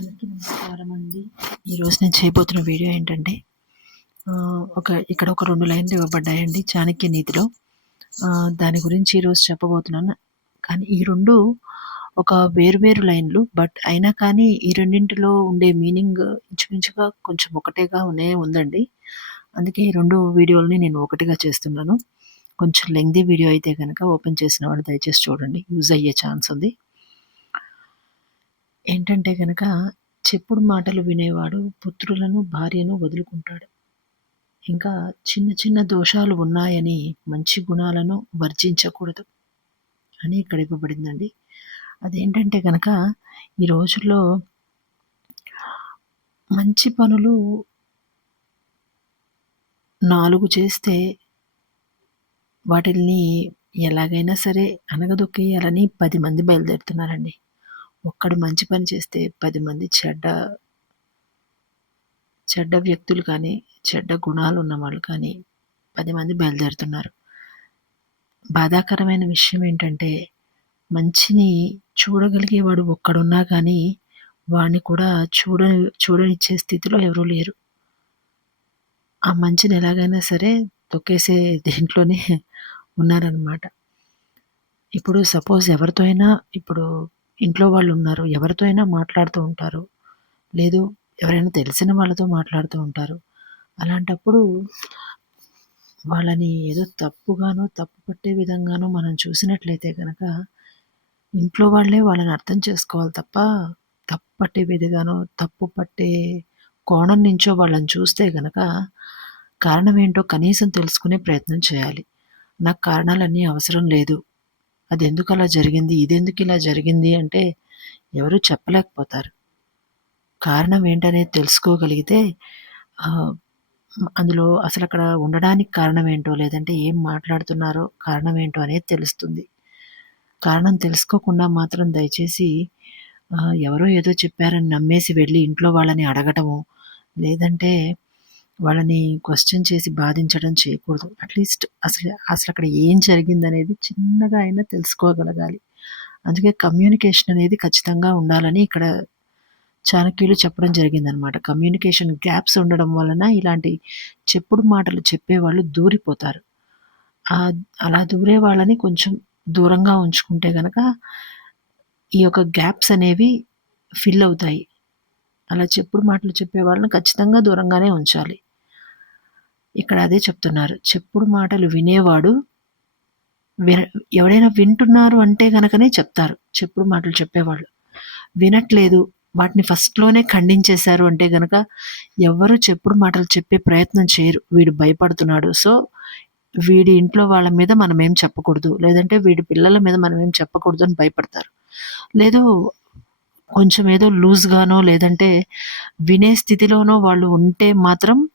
అందరికీ నమస్కారం అండి. ఈరోజు నేను చేయబోతున్న వీడియో ఏంటంటే ఒక ఇక్కడ ఒక రెండు లైన్లు ఇవ్వబడ్డాయండి చాణక్య నీతిలో. దాని గురించి ఈరోజు చెప్పబోతున్నాను. కానీ ఈ రెండు ఒక వేరు లైన్లు బట్ అయినా కానీ ఈ రెండింటిలో ఉండే మీనింగ్ ఇంచుమించుగా కొంచెం ఒకటేగా ఉనే ఉందండి. అందుకే ఈ రెండు వీడియోలని నేను ఒకటిగా చేస్తున్నాను. కొంచెం లెంగ్దీ వీడియో అయితే కనుక ఓపెన్ చేసిన వాళ్ళు దయచేసి చూడండి. యూజ్ అయ్యే ఛాన్స్ ఉంది. ఏంటంటే గనక చెప్పుడు మాటలు వినేవాడు పుత్రులను భార్యను వదులుకుంటాడు. ఇంకా చిన్న చిన్న దోషాలు ఉన్నాయని మంచి గుణాలను వర్జించకూడదు అని ఇక్కడ ఇవ్వబడిందండి. అదేంటంటే కనుక ఈ రోజుల్లో మంచి పనులు నాలుగు చేస్తే వాటిల్ని ఎలాగైనా సరే అనగదొక్కేయాలని పది మంది బయలుదేరుతున్నారండి. ఒక్కడు మంచి పని చేస్తే పది మంది చెడ్డ చెడ్డ వ్యక్తులు కానీ చెడ్డ గుణాలు ఉన్న వాళ్ళు కానీ పది మంది బయలుదేరుతున్నారు. బాధాకరమైన విషయం ఏంటంటే మంచిని చూడగలిగేవాడు ఒక్కడున్నా కానీ వాడిని కూడా చూడ చూడనిచ్చే స్థితిలో ఎవరూ లేరు. ఆ మంచిని ఎలాగైనా సరే తొక్కేసే దేంట్లోనే ఉన్నారనమాట ఇప్పుడు సపోజ్ ఎవరితో అయినా ఇప్పుడు ఇంట్లో వాళ్ళు ఉన్నారు ఎవరితో అయినా మాట్లాడుతూ ఉంటారు. లేదు ఎవరైనా తెలిసిన వాళ్ళతో మాట్లాడుతూ ఉంటారు. అలాంటప్పుడు వాళ్ళని ఏదో తప్పుగానో తప్పు పట్టే విధంగానో మనం చూసినట్లయితే కనుక ఇంట్లో వాళ్ళే వాళ్ళని అర్థం చేసుకోవాలి తప్ప తప్పు పట్టే విధంగానో తప్పు పట్టే కోణం నుంచో వాళ్ళని చూస్తే గనక కారణం ఏంటో కనీసం తెలుసుకునే ప్రయత్నం చేయాలి. నాకు కారణాలన్నీ అవసరం లేదు. అది ఎందుకు అలా జరిగింది? ఇదెందుకు ఇలా జరిగింది? అంటే ఎవరు చెప్పలేకపోతారు. కారణం ఏంటనేది తెలుసుకోగలిగితే అందులో అసలు అక్కడ ఉండడానికి కారణం ఏంటో లేదంటే ఏం మాట్లాడుతున్నారో కారణం ఏంటో అనేది తెలుస్తుంది. కారణం తెలుసుకోకుండా మాత్రం దయచేసి ఎవరో ఏదో చెప్పారని నమ్మేసి వెళ్ళి ఇంట్లో వాళ్ళని అడగటము లేదంటే వాళ్ళని క్వశ్చన్ చేసి బాధించడం చేయకూడదు. అట్లీస్ట్ అసలు అసలు అక్కడ ఏం జరిగిందనేది చిన్నగా అయినా తెలుసుకోగలగాలి. అందుకే కమ్యూనికేషన్ అనేది ఖచ్చితంగా ఉండాలని ఇక్కడ చాణక్యులు చెప్పడం జరిగిందనమాట కమ్యూనికేషన్ గ్యాప్స్ ఉండడం వలన ఇలాంటి చెప్పుడు మాటలు చెప్పేవాళ్ళు దూరిపోతారు. అలా దూరే వాళ్ళని కొంచెం దూరంగా ఉంచుకుంటే కనుక ఈ యొక్క గ్యాప్స్ అనేవి ఫిల్ అవుతాయి. అలా చెప్పుడు మాటలు చెప్పే వాళ్ళని ఖచ్చితంగా దూరంగానే ఉంచాలి. ఇక్కడ అదే చెప్తున్నారు. చెప్పుడు మాటలు వినేవాడు ఎవరైనా వింటున్నారు అంటే గనకనే చెప్తారు. చెప్పుడు మాటలు చెప్పేవాళ్ళు. వినట్లేదు. వాటిని ఫస్ట్లోనే ఖండించేశారు అంటే గనక ఎవరు చెప్పుడు మాటలు చెప్పే ప్రయత్నం చేయరు. వీడు భయపడుతున్నాడు. సో వీడి ఇంట్లో వాళ్ళ మీద మనం ఏం చెప్పకూడదు. లేదంటే వీడి పిల్లల మీద మనం ఏం చెప్పకూడదు అని భయపడతారు. లేదు కొంచెం ఏదో లూజ్గానో లేదంటే వినే స్థితిలోనో వాళ్ళు ఉంటే మాత్రం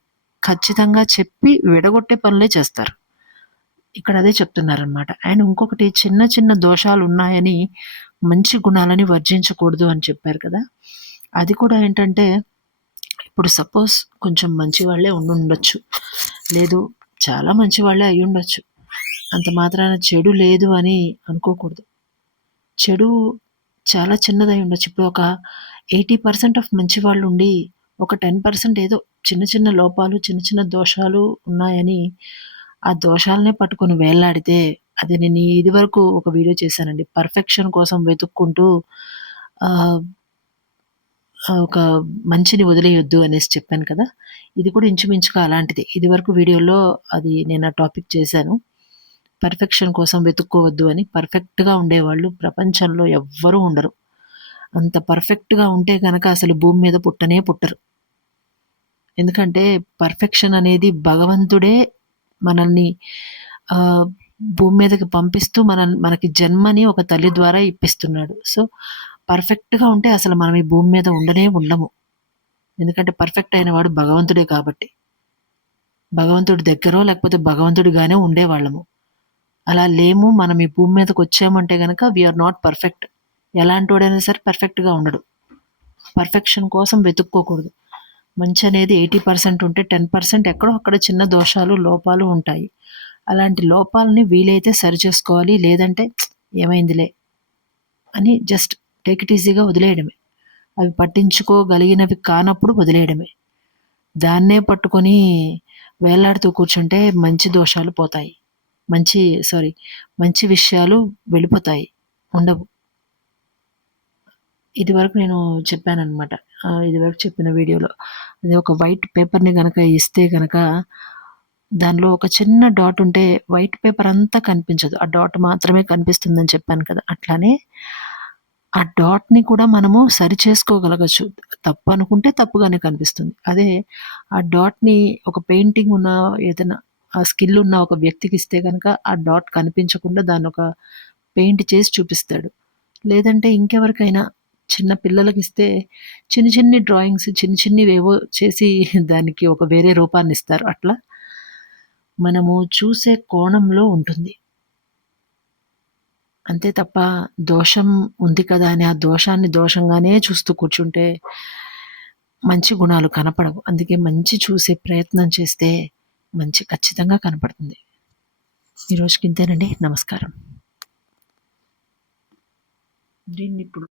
ఖచ్చితంగా చెప్పి విడగొట్టే పనులే చేస్తారు. ఇక్కడ అదే చెప్తున్నారనమాట ఆయన ఇంకొకటి చిన్న చిన్న దోషాలు ఉన్నాయని మంచి గుణాలని వర్జించకూడదు అని చెప్పారు కదా. అది కూడా ఏంటంటే ఇప్పుడు సపోజ్ కొంచెం మంచి వాళ్ళే ఉండి ఉండొచ్చు లేదు చాలా మంచి వాళ్ళే అయి ఉండొచ్చు అంత మాత్రాన చెడు లేదు అని అనుకోకూడదు. చెడు చాలా చిన్నదై ఉండొచ్చు. ఇప్పుడు ఒక ఎయిటీ పర్సెంట్ ఆఫ్ మంచి వాళ్ళు ఉండి ఒక టెన్ పర్సెంట్ ఏదో చిన్న చిన్న లోపాలు చిన్న చిన్న దోషాలు ఉన్నాయని ఆ దోషాలనే పట్టుకొని వేలాడితే అది నేను ఇది వరకు ఒక వీడియో చేశానండి. పర్ఫెక్షన్ కోసం వెతుక్కుంటూ ఒక మంచిని వదిలేయొద్దు అనేసి చెప్పాను కదా. ఇది కూడా ఇంచుమించుగా అలాంటిది. ఇది వరకు వీడియోలో అది నేను ఆ టాపిక్ చేశాను. పర్ఫెక్షన్ కోసం వెతుక్కోవద్దు అని. పర్ఫెక్ట్గా ఉండేవాళ్ళు ప్రపంచంలో ఎవ్వరూ ఉండరు. అంత పర్ఫెక్ట్గా ఉంటే కనుక అసలు భూమి మీద పుట్టనే పుట్టరు. ఎందుకంటే పర్ఫెక్షన్ అనేది భగవంతుడే మనల్ని భూమి మీదకి పంపిస్తూ మన మనకి జన్మని ఒక తల్లి ద్వారా ఇప్పిస్తున్నాడు. సో పర్ఫెక్ట్గా ఉంటే అసలు మనం ఈ భూమి మీద ఉండనే ఉండము. ఎందుకంటే పర్ఫెక్ట్ అయిన వాడు భగవంతుడే కాబట్టి. భగవంతుడి దగ్గర లేకపోతే భగవంతుడిగానే ఉండేవాళ్ళము. అలా లేము మనం ఈ భూమి మీదకి వచ్చామంటే కనుక వీఆర్ నాట్ పర్ఫెక్ట్ ఎలాంటి వాడైనా సరే పర్ఫెక్ట్గా ఉండడు. పర్ఫెక్షన్ కోసం వెతుక్కోకూడదు. మంచి అనేది ఎయిటీ పర్సెంట్ ఉంటే టెన్ పర్సెంట్ ఎక్కడో అక్కడ చిన్న దోషాలు లోపాలు ఉంటాయి. అలాంటి లోపాలని వీలైతే సరి చేసుకోవాలి లేదంటే ఏమైందిలే అని జస్ట్ టేక్ ఇట్ ఈజీగా వదిలేయడమే. అవి పట్టించుకోగలిగినవి కానప్పుడు వదిలేయడమే. దాన్నే పట్టుకొని వేలాడుతూ కూర్చుంటే మంచి దోషాలు పోతాయి. మంచి సారీ మంచి విషయాలు వెళ్ళిపోతాయి. ఉండవు. ఇదివరకు నేను చెప్పాననమాట ఇదివరకు చెప్పిన వీడియోలో. అది ఒక వైట్ పేపర్ని కనుక ఇస్తే కనుక దానిలో ఒక చిన్న డాట్ ఉంటే వైట్ పేపర్ అంతా కనిపించదు. ఆ డాట్ మాత్రమే కనిపిస్తుందని చెప్పాను కదా. అట్లానే ఆ డాట్ని కూడా మనము సరి చేసుకోగలగచ్చు. తప్పు అనుకుంటే తప్పుగానే కనిపిస్తుంది. అదే ఆ డాట్ని ఒక పెయింటింగ్ ఉన్న ఏదైనా ఆ స్కిల్ ఉన్న ఒక వ్యక్తికి ఇస్తే కనుక ఆ డాట్ కనిపించకుండా దాన్ని ఒక పెయింట్ చేసి చూపిస్తాడు. లేదంటే ఇంకెవరికైనా చిన్న పిల్లలకి ఇస్తే చిన్న చిన్ని డ్రాయింగ్స్ చిన్న చిన్నవేవో చేసి దానికి ఒక వేరే రూపాన్ని ఇస్తారు. అట్లా మనము చూసే కోణంలో ఉంటుంది. అంతే తప్ప దోషం ఉంది కదా అని ఆ దోషాన్ని దోషంగానే చూస్తూ కూర్చుంటే మంచి గుణాలు కనపడవు. అందుకే మంచి చూసే ప్రయత్నం చేస్తే మంచి ఖచ్చితంగా కనపడుతుంది. ఈరోజుకి ఇంతేనండి. నమస్కారం. దీన్ని ఇప్పుడు